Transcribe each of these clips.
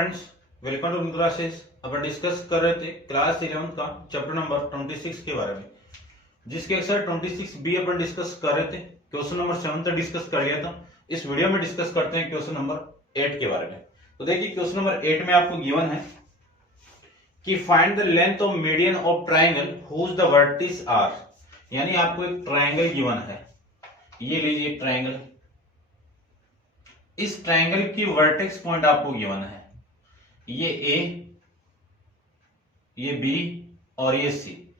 Friends, welcome to classes. अपन discuss कर रहे थे क्लास 11 का चैप्टर नंबर 26 के बारे में, जिसके एक्सरसाइज 26 बी अपन डिस्कस कर रहे थे। क्वेश्चन नंबर 7 तक डिस्कस कर लिया था। इस वीडियो में डिस्कस करते हैं क्वेश्चन नंबर 8 के बारे में। तो देखिए क्वेश्चन नंबर 8 में आपको गिवन है कि find the length of median of triangle whose the vertices are. यानी आपको एक ट्राइंगल गिवन है, ये लीजिए एक ट्राइंगल। इस ट्राइंगल की वर्टेक्स पॉइंट आपको गिवन है, ये ए, ये बी और ये सी।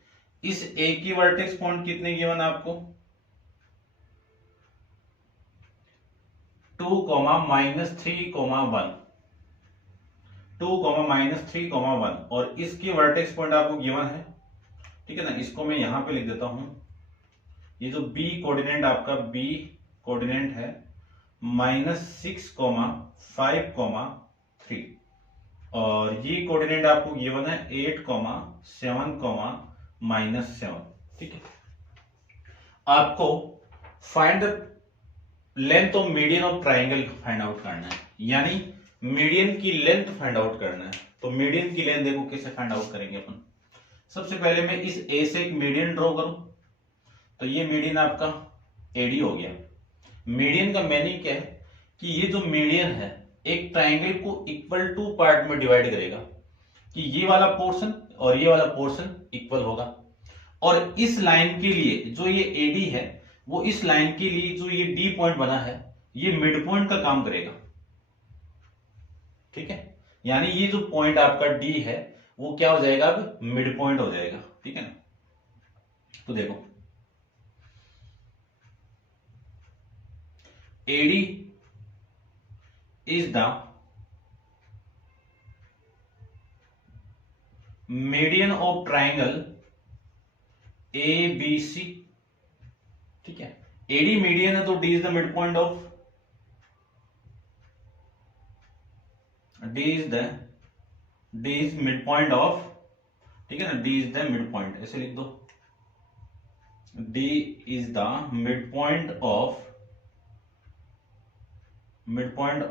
इस ए की वर्टेक्स पॉइंट कितने गिवन आपको 2, -3, 1 2, -3, 1 और इसकी वर्टेक्स पॉइंट आपको गिवन है। ठीक है ना, इसको मैं यहां पे लिख देता हूं। ये जो बी कोऑर्डिनेट आपका बी कोऑर्डिनेट है -6, 5, 3 और ये कोऑर्डिनेट आपको गिवन है 8, 7, -7। ठीक है, आपको find the length of median of triangle find out करना है, यानी मीडियन की लेंथ फाइंड आउट करना है। तो मीडियन की लेंथ देखो कैसे फाइंड आउट करेंगे अपन। सबसे पहले मैं इस ए से एक मीडियन ड्रॉ करूं, तो ये मीडियन आपका एडी हो गया। मीडियन का मीनिंग क्या है कि ये जो मीडियन है एक ट्राइंगल को इक्वल टू पार्ट में डिवाइड करेगा, कि ये वाला पोर्शन और ये वाला पोर्शन इक्वल होगा। और इस लाइन के लिए जो ये एडी है, वो इस लाइन के लिए जो ये डी पॉइंट बना है, ये मिड पॉइंट का काम करेगा। ठीक है, यानी ये जो पॉइंट आपका डी है वो क्या हो जाएगा, अब मिड पॉइंट हो जाएगा। ठीक है ना, तो देखो A D is the median of triangle A B C. ठीक है, एडी मीडियन है तो D is the mid point of D is mid point of. ठीक है ना, D is the mid point, ऐसे लिख दो, D is the mid point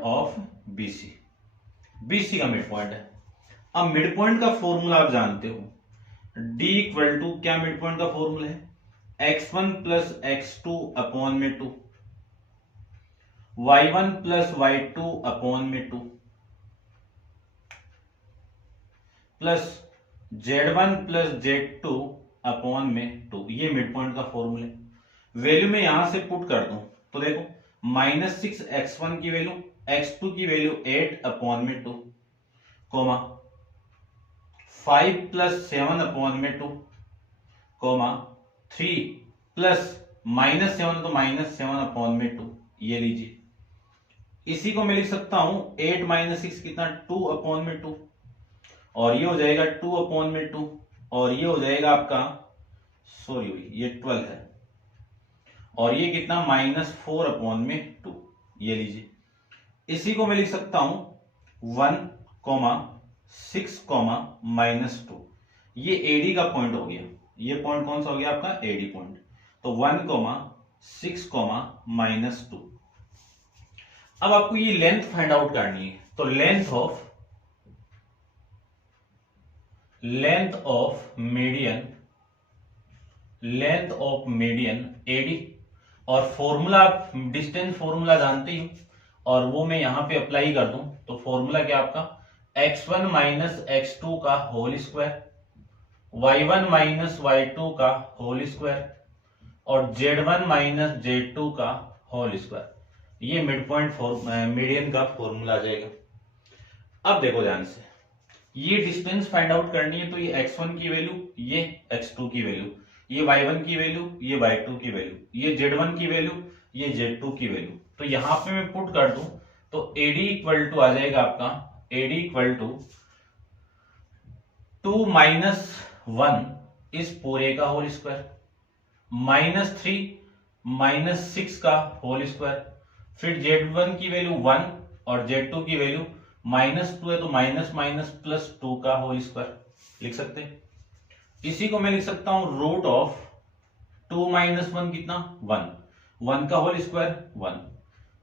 of B C. B C का मिड पॉइंट है। अब मिड पॉइंट का फॉर्मूला आप जानते हो, D इक्वल टू क्या मिड पॉइंट का फॉर्मूला है, x1 प्लस x2 अपॉन में 2, y1 प्लस y2 अपॉन में 2 plus z1 plus z2 upon में 2। ये मिड पॉइंट का फॉर्मूला है। वैल्यू में यहां से पुट कर दूं तो देखो -6 x1 की वैल्यू, x2 की वैल्यू 8 अपॉन में 2, 5 प्लस 7 अपॉन में 2, 3 प्लस -7 तो -7 अपॉन में 2। ये लीजिए, इसी को मैं लिख सकता हूं 8 - 6 कितना 2 अपॉन में 2, और ये हो जाएगा 2 अपॉन में 2, और ये हो जाएगा आपका सॉरी ये 12 है, और ये कितना -4 अपॉन में 2। ये लीजिए, इसी को मैं लिख सकता हूं 1, 6, -2। ये एडी का पॉइंट हो गया। ये पॉइंट कौन सा हो गया आपका, एडी पॉइंट। तो 1, 6, -2। अब आपको ये लेंथ फाइंड आउट करनी है, तो लेंथ ऑफ मीडियन एडी, और फॉर्मूला आप डिस्टेंस फॉर्मूला जानते ही, और वो मैं यहां पे अप्लाई कर दूं तो फॉर्मूला क्या आपका x1 - x2 का होल स्क्वायर, y1 - y2 का होल स्क्वायर और z1 - z2 का होल स्क्वायर। ये मिड पॉइंट मीडियन का फॉर्मूला आ जाएगा। अब देखो ध्यान से, ये डिस्टेंस फाइंड आउट करनी है, तो ये x1 की वैल्यू, ये x2 की वैल्यू, ये y1 की वैल्यू, ये y2 की वैल्यू, ये z1 की वैल्यू, ये z2 की वैल्यू। तो यहां पे मैं पुट कर दूं तो AD इक्वल टू आ जाएगा आपका, AD इक्वल टू 2 - 1 इस पूरे का होल स्क्वायर, -3 - 6 का होल स्क्वायर, फिर z1 की वैल्यू 1 और z2 की वैल्यू -2 है तो -2 का होल स्क्वायर लिख सकते हैं। इसी को मैं लिख सकता हूं रूट ऑफ 2 - 1 कितना 1 का होल स्क्वायर 1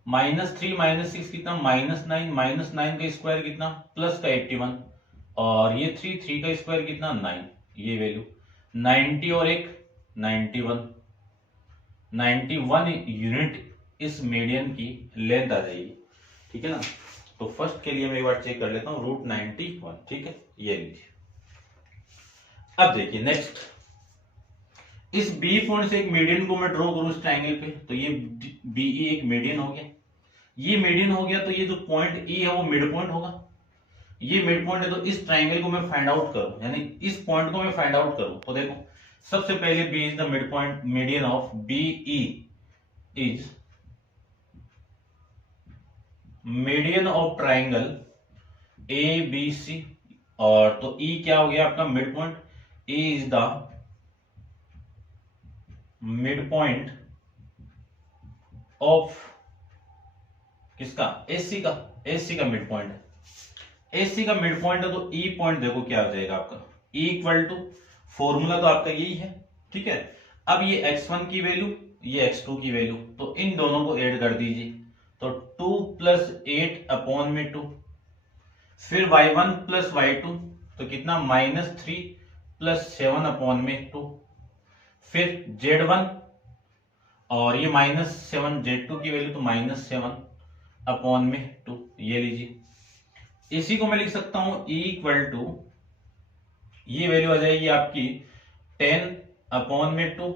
-3 -6 कितना, -9, -9 का स्क्वायर कितना, प्लस का 81, और ये 3 का स्क्वायर कितना, 9, ये वैल्यू 90 और एक 91, 91 यूनिट इस मीडियन की लेंथ आ जाएगी। ठीक है ना। तो फर्स्ट के लिए मैं एक बार चेक कर लेता हूं, √91। ठीक है, ये लीजिए। अब देखिए नेक्स्ट, इस बी पॉइंट से एक मीडियन को मैं ड्रॉ करूं इस ट्रायंगल पे, तो ये बीई एक मीडियन हो गया, ये मीडियन हो गया, तो ये जो पॉइंट ई है वो मिड पॉइंट होगा, ये मिड पॉइंट है। तो इस ट्रायंगल को मैं फाइंड आउट करूं, यानी इस पॉइंट को मैं फाइंड आउट करूं, तो देखो सबसे पहले B is the mid point, median of B E is median of triangle A B C, और तो ई क्या हो गया आपका mid point, E is the mid point of किसका, एसी का, एसी का मिड पॉइंट है, एसी का मिड पॉइंट है। तो ई पॉइंट देखो क्या हो जाएगा आपका, ई इक्वल टू, फॉर्मूला तो आपका यही है। ठीक है, अब ये x1 की वैल्यू, ये x2 की वैल्यू, तो इन दोनों को ऐड कर दीजिए, तो 2 + 8 अपॉन में 2, फिर y1 + y2, तो कितना, -3 + 7 अपॉन में 2, फिर z1, और ये -7 z2 की वैल्यू, तो -7 अपॉन में 2, ये लीजिए। इसी को मैं लिख सकता हूं E इक्वल टू, ये वैल्यू आ जाएगी आपकी 10 अपॉन में 2,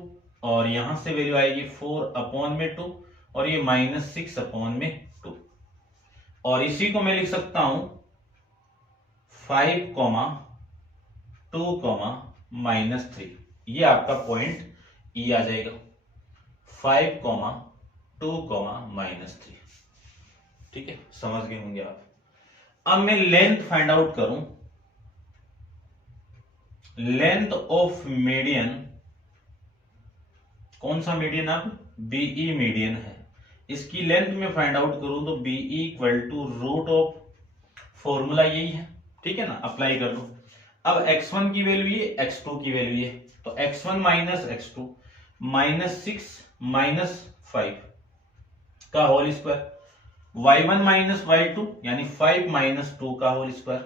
और यहां से वैल्यू आएगी 4 अपॉन में 2, और ये -6 अपॉन में 2, और इसी को मैं लिख सकता हूं 5, 2, -3, ये आपका पॉइंट E आ जाएगा, 5, 2, -3। ठीक है, समझ गए होंगे आप। अब मैं लेंथ फाइंड आउट करूं, लेंथ ऑफ मीडियन, कौन सा मीडियन, अब बीई मीडियन है, इसकी लेंथ में फाइंड आउट करूं, तो B equal to root of, formula यही है। ठीक है ना, अप्लाई कर लो। अब x1 की वैल्यू ये, x2 की वैल्यू ये, तो x1 - x2, -6 - 5 का होल स्क्वायर, y1 - y2 यानी 5 - 2 का whole square,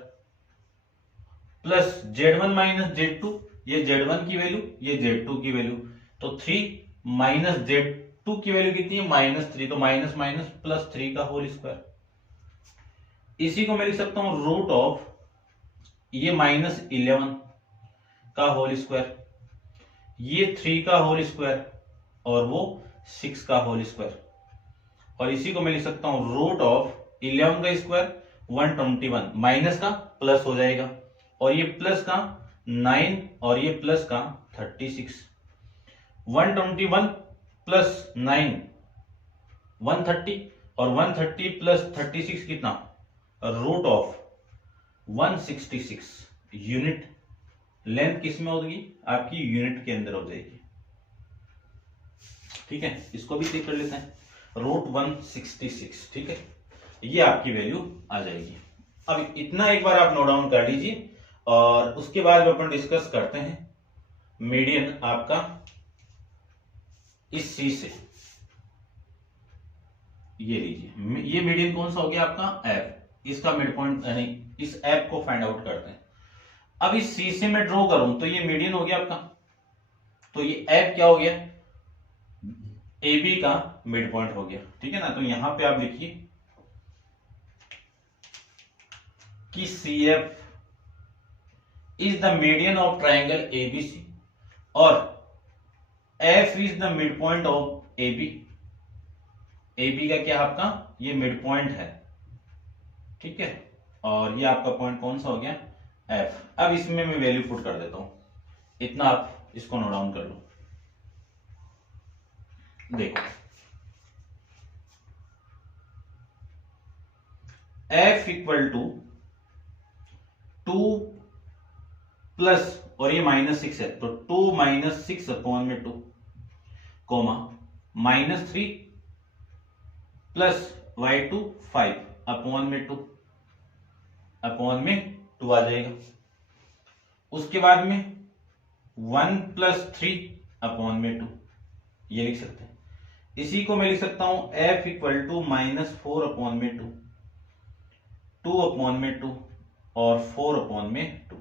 plus z1 - z2, ये z1 की वैल्यू, ये z2 की वैल्यू, तो 3 - z2 की वैल्यू कितनी है, -3, तो माइनस माइनस +3 का होल स्क्वायर। इसी को मैं लिख सकता हूं रूट ऑफ, ये -11 का होल स्क्वायर, ये 3 का होल स्क्वायर, और वो 6 का होल स्क्वायर, और इसी को मैं लिख सकता हूं रूट ऑफ 11 का स्क्वायर 121, माइनस का प्लस हो जाएगा, और ये प्लस का 9, और ये प्लस का 36, 121 + 9 130, और 130 + 36 कितना, रूट ऑफ 166 यूनिट। लेंथ किस में होगी आपकी, यूनिट के अंदर हो जाएगी। ठीक है, इसको भी चेक कर लेते हैं, √166। ठीक है, ये आपकी वैल्यू आ जाएगी। अब इतना एक बार आप नोट डाउन कर लीजिए, और उसके बाद अपन डिस्कस करते हैं मीडियन आपका इस सी से, ये लीजिए, ये मीडियन कौन सा हो गया आपका, एफ, इसका मिड पॉइंट, यानी इस एफ को फाइंड आउट करते हैं। अब इस सी से मैं ड्रॉ करूं, तो ये मीडियन हो गया आपका, तो ये एफ क्या हो गया, ए बी का मिड पॉइंट हो गया। ठीक है ना, तो यहां पे आप लिखिए कि C F is the median of triangle A B C, और F is the mid point of A B. A B का क्या आपका, ये मिड पॉइंट है। ठीक है, और ये आपका पॉइंट कौन सा हो गया, एफ। अब इसमें मैं वैल्यू पुट कर देता हूं, इतना आप इसको नोट डाउन कर लो। देखो f इक्वल टू 2 प्लस, और ये -6 है, तो 2 - 6 अपॉन में 2, कोमा -3 प्लस y2 5 अपॉन में 2, अपॉन में 2 आ जाएगा। उसके बाद में 1 + 3 अपॉन में 2, ये लिख सकते हैं। इसी को मैं लिख सकता हूं f इक्वल टू -4/2, 2/2 और 4/2,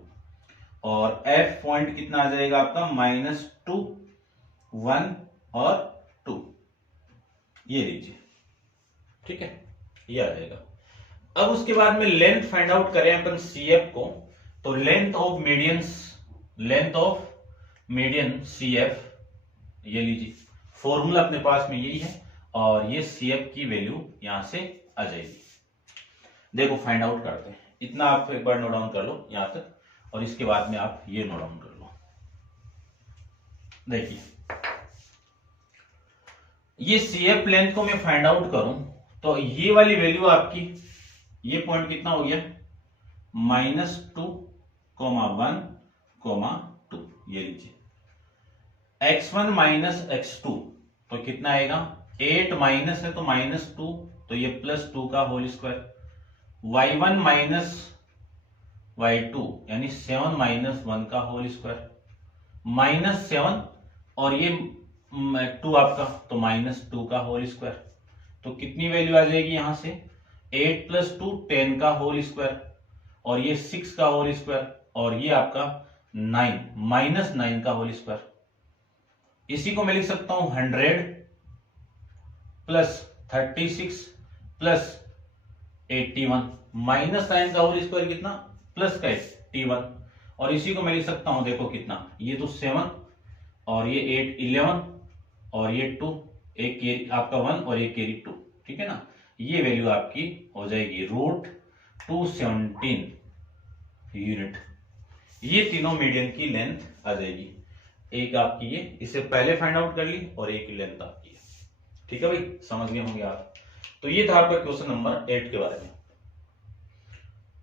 और f पॉइंट कितना आ जाएगा आपका -2, 1 और 2, ये लीजिए, ठीक है, ये आ जाएगा। अब उसके बाद में लेंथ फाइंड आउट करें अपन CF को, तो लेंथ ऑफ मीडियन CF, ये लीजिए, फॉर्मूला अपने पास में यही है, और ये CF की वैल्यू यहां से आ जाएगी। देखो फाइंड आउट करते हैं, इतना आप एक बार नोट डाउन कर लो यहां तक, और इसके बाद में आप ये नोट डाउन कर लो। देखिए ये CF लेंथ को मैं फाइंड आउट करूं तो ये वाली वैल्यू आपकी, ये पॉइंट कितना हो गया -2, 1, 2, ये लीजिए। x1 -x2 तो कितना आएगा, 8 माइनस है तो -2, तो ये +2 का होल स्क्वायर। y1 y2 यानी 7 -1 का होल स्क्वायर, -7 और ये 2 आपका, तो -2 का होल स्क्वायर। तो कितनी वैल्यू आ जाएगी यहां से, 8 + 2 10 का होल स्क्वायर, और ये 6 का होल स्क्वायर, और ये आपका 9 -9 का होल स्क्वायर। इसी को मैं लिख सकता हूं 100 + 36 + 81, -9 का होल स्क्वायर कितना, प्लस का 81, और इसी को मैं लिख सकता हूं, देखो कितना, ये तो 7 और ये 8 11 और ये 2, एक कैरी आपका 1 और एक कैरी 2, ठीक है ना। ये वैल्यू आपकी हो जाएगी √217 यूनिट। ये तीनों मीडियन की लेंथ आ जाएगी, एक आपकी ये इससे पहले फाइंड आउट कर ली, और एक लेंथ आपकी है, ठीक है भाई, समझ गए होंगे आप। तो ये था आपका क्वेश्चन नंबर 8 के बारे में।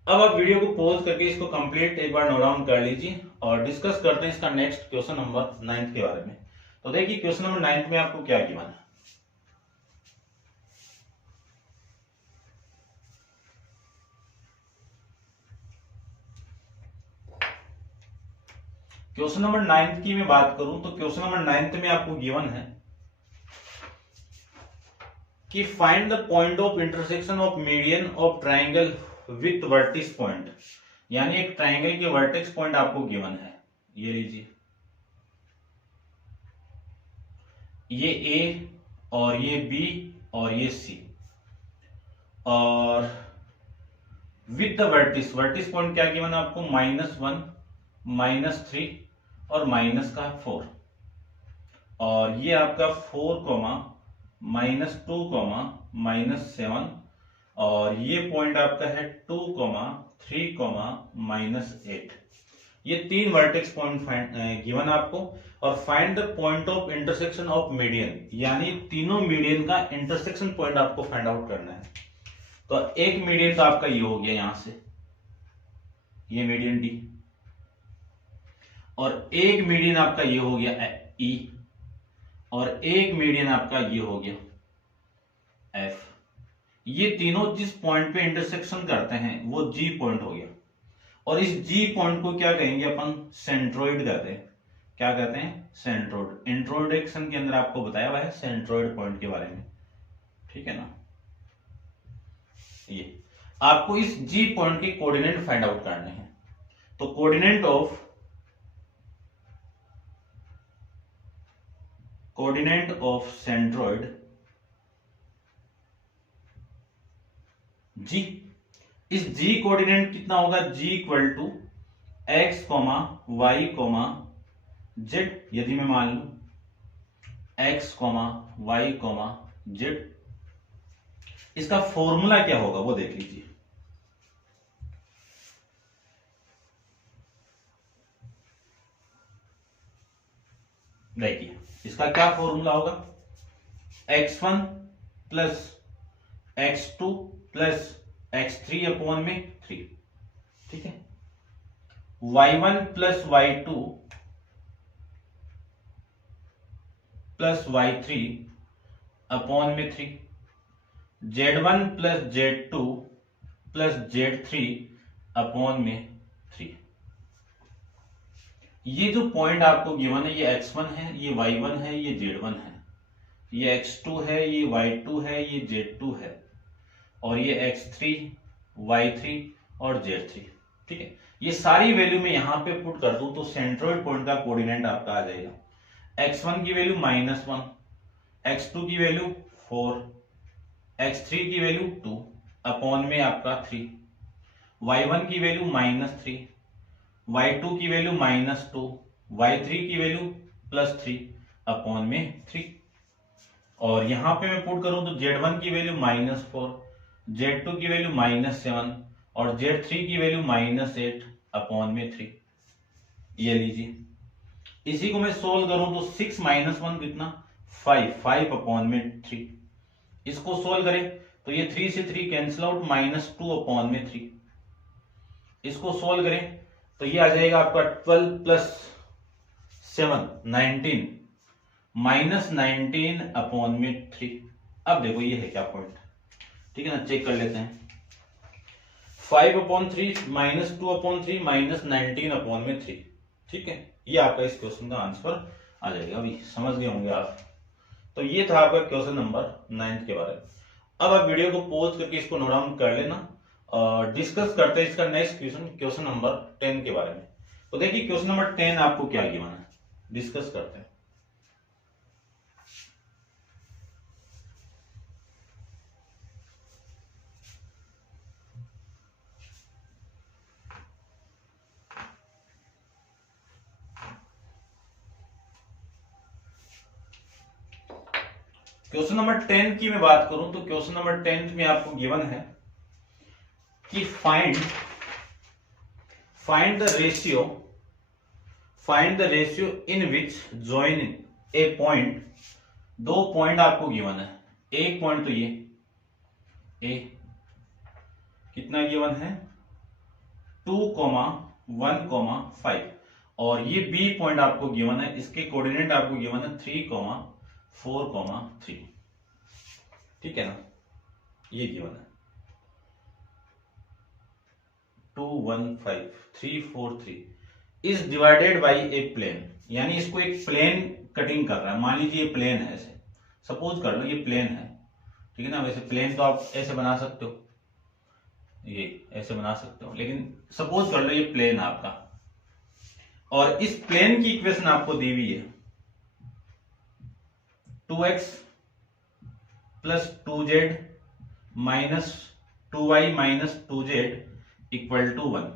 अब आप वीडियो को पॉज करके इसको कंप्लीट एक बार नोट डाउन कर लीजिए, और डिस्कस करते हैं इसका नेक्स्ट क्वेश्चन नंबर 9 के बारे में। तो देखिए क्वेश्चन नंबर 9 में आपको क्या गिवन है। क्वेश्चन नंबर 9 की मैं बात करूं तो क्वेश्चन नंबर 9 में आपको गिवन है कि find the point of intersection of median of triangle with vertex point, यानी एक ट्राइंगल के वर्टेक्स पॉइंट आपको गिवन है, ये लीजिए, ये A और ये B और ये C, और विथ द वर्टिस पॉइंट क्या गिवन है आपको, -1 -3 और -4, और ये आपका 4, -2, -7, और ये पॉइंट आपका है 2, 3, -8। ये 3 वर्टेक्स पॉइंट गिवन आपको, और find the point of intersection of median, यानी तीनों मीडियन का इंटरसेक्शन पॉइंट आपको फाइंड आउट करना है। तो एक मीडियन तो आपका ये हो गया यहां से, ये मीडियन D, और एक मीडियन आपका ये हो गया E, और एक मीडियन आपका ये हो गया F। ये तीनों जिस पॉइंट पे इंटरसेक्शन करते हैं वो G पॉइंट हो गया, और इस G पॉइंट को क्या कहेंगे अपन, सेंट्रोइड कहते हैं। क्या कहते हैं, सेंट्रोइड। इंट्रोडक्शन के अंदर आपको बताया हुआ है सेंट्रोइड पॉइंट के बारे में, ठीक है ना। ये आपको इस G पॉइंट के कोऑर्डिनेट फाइंड आउट करने हैं। तो कोऑर्डिनेट ऑफ सेंट्रोइड G, इस G कोऑर्डिनेट कितना होगा, G equal to x, y, z। यदि मैं मान लू x, y, z, इसका फॉर्मूला क्या होगा वो देख लीजिए। देखिए इसका क्या फॉर्मूला होगा, x1 + x2 + x3/3, ठीक है, y1 + y2 + y3/3, z1 + z2 + z3/3। ये जो पॉइंट आपको गिवन है, ये x1 है, ये y1 है, ये z1 है। ये x2 है, ये y2 है, ये z2 है, और ये x3, y3 और z3। ठीक है, ये सारी वैल्यू में यहां पे पुट कर दूं तो सेंट्रोइड पॉइंट का कोऑर्डिनेट आपका आ जाएगा। x1 की वैल्यू -1, x2 की वैल्यू 4, x3 की वैल्यू 2 अपॉन में आपका 3, y1 की वैल्यू -3, y2 की वैल्यू -2, y3 की वैल्यू +3 अपॉन में 3। और यहां पे मैं पुट करूं तो z1 की वैल्यू -4, z2 की वैल्यू -7 और z3 की वैल्यू -8 अपॉन में 3। ये लीजिए, इसी को मैं सोल्व करूं तो 6 - 1 कितना 5 अपॉन में 3। इसको सोल्व करें तो ये 3 से 3 कैंसिल आउट, -2 अपॉन में 3। इसको सोल्व करें तो ये आ जाएगा आपका 12 + 7 19 -19 अपॉन में 3। अब देखो ये है क्या पॉइंट, ठीक है ना, चेक कर लेते हैं। 5/3 -2/3 -19 अपॉन में 3। ठीक है, ये आपका इस क्वेश्चन का आंसर आ जाएगा। अभी समझ गए होंगे आप। तो ये था आपका क्वेश्चन नंबर 9 के बारे में। अब आप वीडियो को पॉज करके इसको नोट डाउन कर लेना और डिस्कस करते हैं इसका नेक्स्ट क्वेश्चन नंबर 10 के बारे में। तो देखिए क्वेश्चन नंबर 10 आपको क्या गिवन है, डिस्कस करते हैं। क्वेश्चन नंबर 10 की मैं बात करूं तो क्वेश्चन नंबर 10 में आपको गिवन है कि find the ratio in which joining A point. दो पॉइंट आपको गिवन है, एक पॉइंट तो ये ए कितना गिवन है 2,1,5 और ये बी पॉइंट आपको गिवन है, इसके कोऑर्डिनेट आपको गिवन है 3,4,3। ठीक है ना, ये गिवन है 2, 1, 5, 3, 4, 3 is divided by a plane. यानी इसको एक प्लेन कटिंग कर रहा है। मान लीजिए ये प्लेन है, ऐसे सपोज कर लो ये प्लेन है, ठीक है ना। वैसे प्लेन तो आप ऐसे बना सकते हो, ये ऐसे बना सकते हो, लेकिन सपोज कर लो ये प्लेन आपका, और इस प्लेन की इक्वेशन आपको दी हुई है 2x + 2z - 2y - 2z = 1।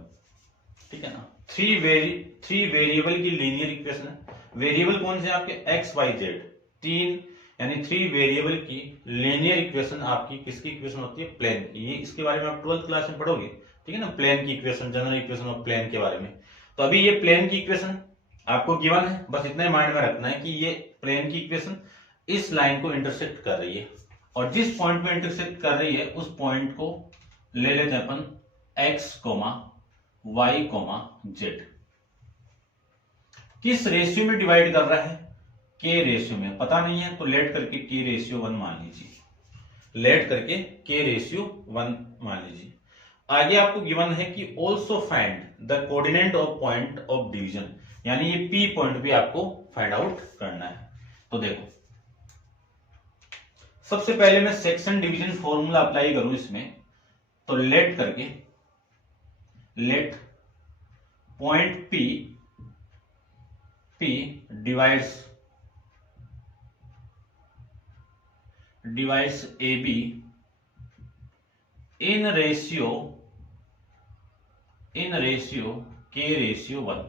ठीक है ना, थ्री वेरिएबल की लीनियर इक्वेशन है। वेरिएबल कौन से आपके x y z, तीन, यानी 3 वेरिएबल की लीनियर इक्वेशन आपकी किसकी इक्वेशन होती है, प्लेन की। ये इसके बारे में आप 12th क्लास में पढ़ोगे, ठीक है ना, प्लेन की equation, general equation of plane के बारे में। तो अभी ये प्लेन की इक्वेशन आपको गिवन है, बस इतना ही माइंड में रखना है कि ये प्लेन की इक्वेशन इस लाइन को इंटरसेक्ट कर रही है, और जिस पॉइंट में इंटरसेक्ट कर रही है उस पॉइंट को ले लेते हैं अपन x, y, z। किस रेशियो में डिवाइड कर रहा है, के रेशियो में। पता नहीं है तो लेट करके के रेशियो 1 मान लीजिए, लेट करके के रेशियो 1 मान लीजिए। आगे आपको गिवन है कि also find the coordinate of point of division, यानी ये पी पॉइंट भी आपको फाइंड आउट करना है। तो देखो सबसे पहले मैं सेक्शन डिवीजन फॉर्मूला अप्लाई करूं इसमें, तो लेट करके let point P divides AB in ratio K ratio 1।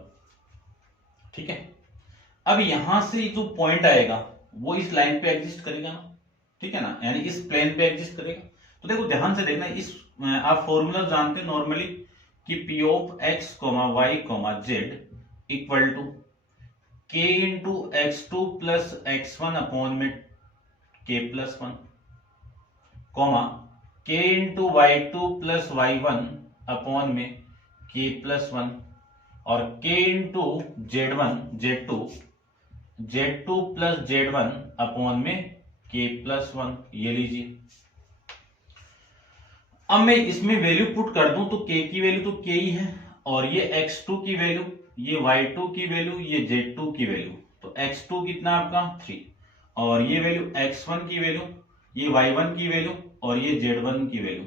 ठीक है, अब यहां से जो पॉइंट आएगा वो इस लाइन पे एग्जिस्ट करेगा ना, ठीक है ना, यानी इस प्लेन पे एग्जिस्ट करेगा। तो देखो ध्यान से देखना, इस आप फॉर्मूला जानते हैं नॉर्मली कि P of x, y, z equal to k into x2 plus x1 upon में k plus 1, k into y2 plus y1 upon में k प्लस 1, और k into z2 plus z1 upon में k plus 1। ये लीजिए, अब मैं इसमें value put कर दूं तो k की वैल्यू तो k ही है, और ये x2 की वैल्यू, ये y2 की वैल्यू, ये z2 की वैल्यू। तो x2 कितना आपका 3 और ये वैल्यू x1 की वैल्यू, ये y1 की वैल्यू और ये z1 की वैल्यू।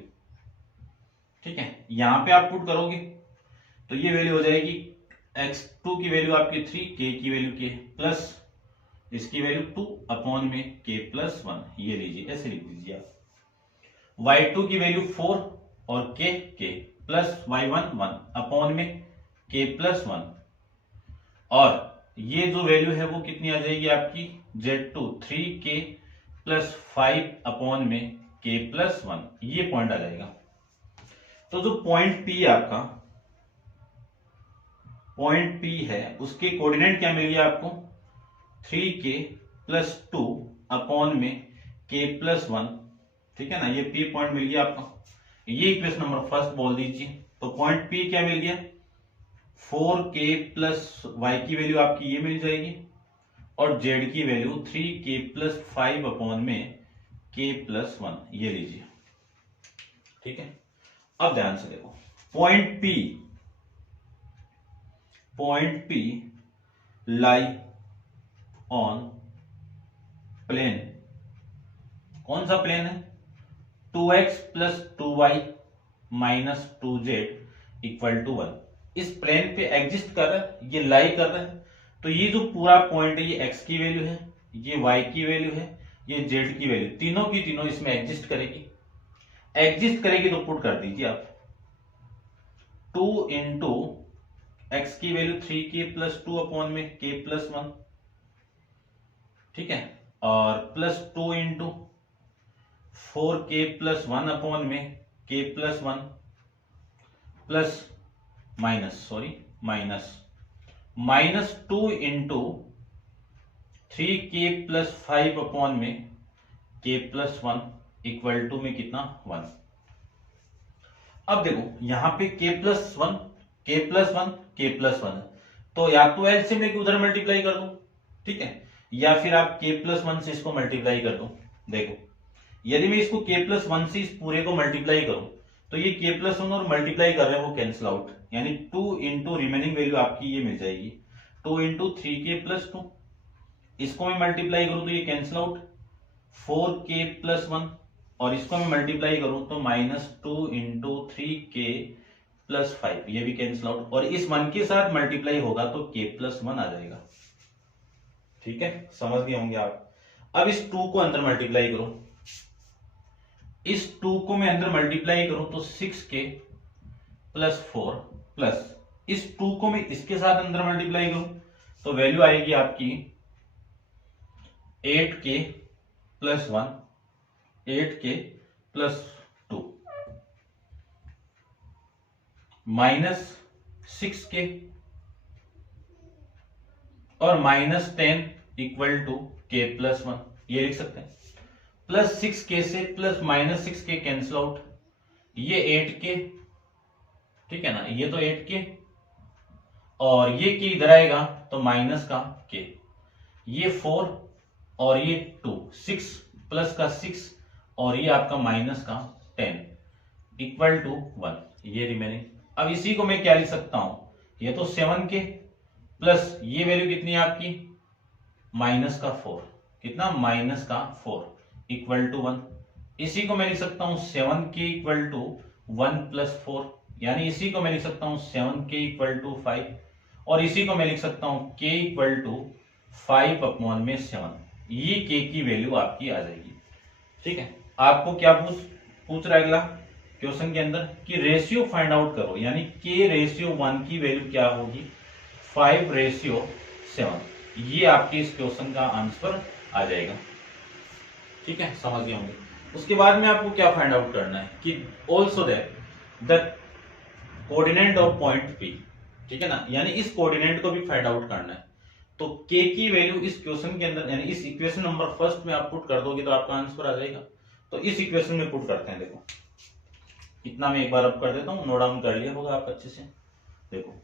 ठीक है, यहां पे आप पुट करोगे तो ये वैल्यू हो जाएगी x2 की वैल्यू आपकी 3, k की वैल्यू k प्लस इसकी वैल्यू 2 अपॉन में k प्लस 1। ये लीजिए, ऐसे लिख दीजिए आप। y2 की वैल्यू 4 और k प्लस y1 1 अपॉन में k प्लस 1। और ये जो वैल्यू है वो कितनी आ जाएगी आपकी z2 3k प्लस 5 अपॉन में k प्लस 1। ये पॉइंट आ जाएगा। तो जो पॉइंट P आपका पॉइंट P है उसके कोऑर्डिनेट क्या मिल गया आपको 3k प्लस 2 अपॉन में k प्लस 1। ठीक है ना, ये P पॉइंट मिल गया आपका। ये इक्वेशन नंबर फर्स्ट बोल दीजिए। तो पॉइंट P क्या मिल गया 4k प्लस y की वैल्यू आपकी ये मिल जाएगी और z की वैल्यू 3k प्लस 5 अपॉन में k प्लस 1। ये लीजिए। ठीक है, अब ध्यान से देखो point P lie on plane. कौन सा प्लेन है 2x plus 2y minus 2z equal to 1। इस प्लेन पे एग्जिस्ट कर रहा है, ये लाई कर रहा है। तो ये जो पूरा पॉइंट है ये x की वैल्यू है, ये y की वैल्यू है, ये z की वैल्यू, तीनों की तीनों इसमें एग्जिस्ट करेगी। एग्जिस्ट करेगी तो पुट कर दीजिए आप 2 इंटू एक्स की वैल्यू 3k प्लस 2 अपॉन में k प्लस 1। ठीक है, और plus 2 into 4k plus 1 upon में k plus 1 plus minus 2 into 3k plus 5 upon में k प्लस 1 इक्वल टू में कितना 1। अब देखो यहां पे k plus 1 k plus 1 k plus 1 है, तो या तो एलसीएम लेके उधर मल्टीप्लाई कर दो। ठीक है, या फिर आप k प्लस 1 से इसको मल्टीप्लाई कर दो। देखो यदि मैं इसको k प्लस 1 से इस पूरे को मल्टीप्लाई करूं तो ये k प्लस 1 और मल्टीप्लाई कर रहे हैं वो कैंसिल आउट, यानी 2 इंटू रिमेनिंग वैल्यू आपकी ये मिल जाएगी 2 इंटू 3k प्लस 2। इसको मैं मल्टीप्लाई करूं तो ये कैंसिल आउट 4k प्लस 1 और इसको मैं मल्टीप्लाई करूं तो माइनस 2 इंटू 3k प्लस 5, ये भी कैंसिल आउट और इस 1 के साथ मल्टीप्लाई होगा तो k प्लस 1 आ जाएगा। ठीक है, समझ गए होंगे आप। अब इस 2 को अंदर मल्टीप्लाई करो, इस 2 को मैं अंदर मल्टीप्लाई करूं तो 6k प्लस 4 प्लस इस 2 को मैं इसके साथ अंदर मल्टीप्लाई करूं तो वैल्यू आएगी आपकी 8k plus 1 8k plus 2 minus 6k और minus 10 equal to k plus 1। ये लिख सकते हैं प्लस 6k से plus minus 6k cancel out, ये 8k। ठीक है ना, ये तो 8k और ये k इधर आएगा तो माइनस का k, ये 4 और ये 2 6 प्लस का 6 और ये आपका माइनस का 10 इक्वल टू 1। ये रिमेनिंग। अब इसी को मैं क्या लिख सकता हूं, ये तो 7k प्लस ये वैल्यू कितनी है आपकी माइनस का 4, कितना माइनस का 4 इक्वल टू 1। इसी को मैं लिख सकता हूं 7k इक्वल टू 1 प्लस 4, यानी इसी को मैं लिख सकता हूं 7k इक्वल टू 5 और इसी को मैं लिख सकता हूं k इक्वल टू 5 अपॉन में 7। ये k की वैल्यू आपकी आ जाएगी। ठीक है, आपको क्या पूछ रहा है अगला क्वेश्चन के अंदर कि रेशियो फाइंड आउट करो, यानी k रेशियो 1 की वैल्यू क्या होगी 5 रेशियो 7। ये आपके इस क्वेश्चन का आंसर आ जाएगा। ठीक है, समझ गए होंगे। उसके बाद में आपको क्या फाइंड आउट करना है कि also that the coordinate of point P। ठीक है ना, यानी इस कोऑर्डिनेट को भी फाइंड आउट करना है। तो k की वैल्यू इस क्वेश्चन के अंदर यानी इस इक्वेशन नंबर फर्स्ट में आप पुट कर दोगे तो आपका आंसर आ जाएगा। तो इस इक्वेशन में पुट करते हैं। देखो इतना मैं एक बार अब कर देता हूं, नोट डाउन कर लिया होगा आप अच्छे से। देखो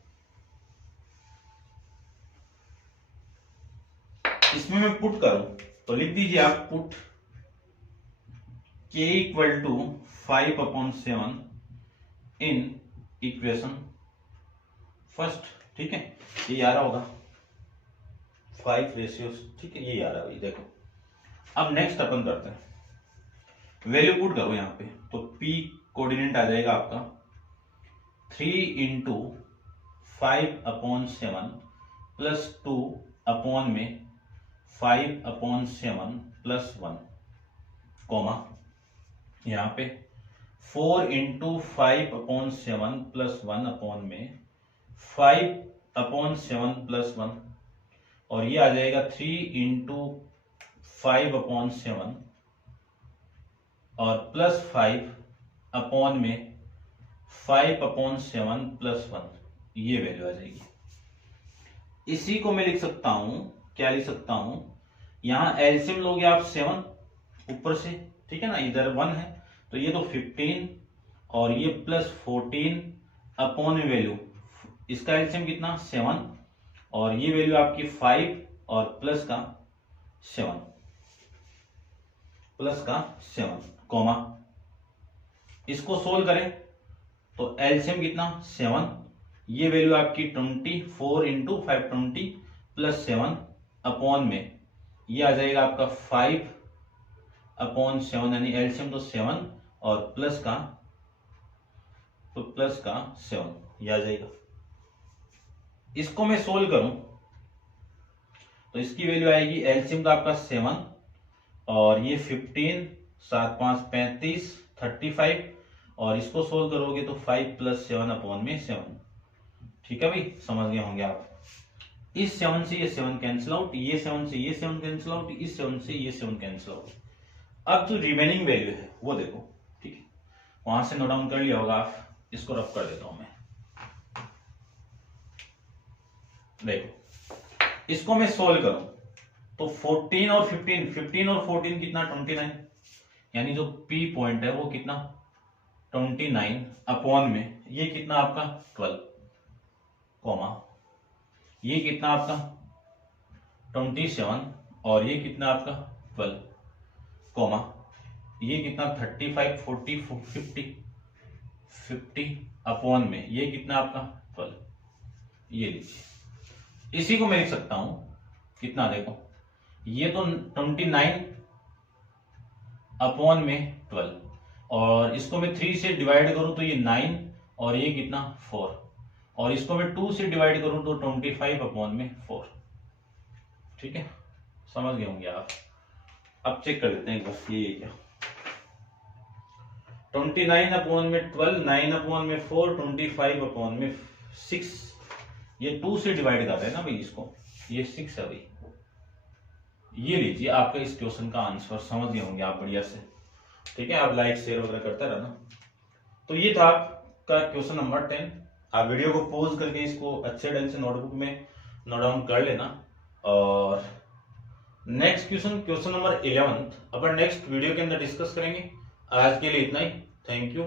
इसमें मैं पुट करूं तो लिख दीजिए आप put k equal to 5 upon 7 in equation first. ठीक है, ये आ रहा होगा 5 रेशियो। ठीक है, ये आ रहा है। देखो अब नेक्स्ट अपन करते हैं, वैल्यू पुट करो यहाँ पे, तो P कोऑर्डिनेट आ जाएगा आपका 3 इंटू 5/7 प्लस 2 अपॉन में 5/7 प्लस 1, कॉमा यहाँ पे 4 इंटू 5/7 प्लस 1 अपॉन में 5/7 प्लस 1, और ये आ जाएगा 3 इंटू 5/7 और प्लस 5 अपॉन में 5/7 प्लस 1, ये वैल्यू आ जाएगी। इसी को मैं लिख सकता हूं, क्या लिख सकता हूं, यहां एलसीएम लोगे आप 7 ऊपर से, ठीक है ना, इधर 1 है तो ये तो 15 और ये प्लस 14 अपॉन वैल्यू, इसका एलसीएम कितना 7 और ये वैल्यू आपकी 5 और प्लस का 7 कॉमा, इसको सोल्व करें तो एलसीएम कितना 7, ये वैल्यू आपकी 24 इंटू 520 प्लस 7 अपॉन में ये आ जाएगा आपका 5/7, यानी एलसीएम तो 7 और प्लस का 7, ये आ जाएगा। इसको मैं सोल्व करूं तो इसकी वैल्यू आएगी, एलसीएम का आपका 7 और ये 15, 7 5 35, 35 और इसको सोल्व करोगे तो 5 प्लस 7 अपॉन में 7, ठीक है भाई, समझ गए होंगे आप। इस 7 से ये 7 कैंसिल आउट, ये 7 से ये 7 कैंसिल आउट, इस 7 से ये 7 कैंसिल आउट। अब जो रिमेनिंग वैल्यू है वो देखो, ठीक है, वहां से नोट डाउन कर लिया होगा आप, इसको रफ कर देता हूं मैं। देखो इसको मैं सोल्व करूं तो 14 और 15 और 14 कितना 29, यानी जो P पॉइंट है वो कितना 29 अपॉन में ये कितना आपका 12, कॉमा ये कितना आपका 27 और ये कितना आपका 12, कॉमा ये कितना 35 40 50 अपॉन में ये कितना आपका 12, ये लीजिए। इसी को मैं लिख सकता हूं कितना, देखो ये तो 29 अपॉन में 12 और इसको मैं 3 से डिवाइड करूं तो ये 9 और ये कितना 4 और इसको मैं 2 से डिवाइड करूं तो 25 अपॉन में 4, ठीक है, समझ गए होंगे आप। अब चेक कर लेते हैं एक बार, ये क्या 29 अपॉन में 12, 9 अपॉन में 4, 25 अपॉन में 6, ये 2 से डिवाइड कर रहे हैं ना भाई इसको, ये 6 है भाई, ये लीजिए आपका इस क्वेश्चन का आंसर। समझ गए होंगे आप बढ़िया से, ठीक है, आप लाइक शेयर वगैरह करते रहना। तो ये था आपका क्वेश्चन नंबर 10। आप वीडियो को पॉज करके इसको अच्छे ढंग से नोटबुक में नोट डाउन कर लेना, और नेक्स्ट क्वेश्चन नंबर 11 अपन नेक्स्ट वीडियो के अंदर डिस्कस करेंगे। आज के लिए इतना ही, थैंक यू।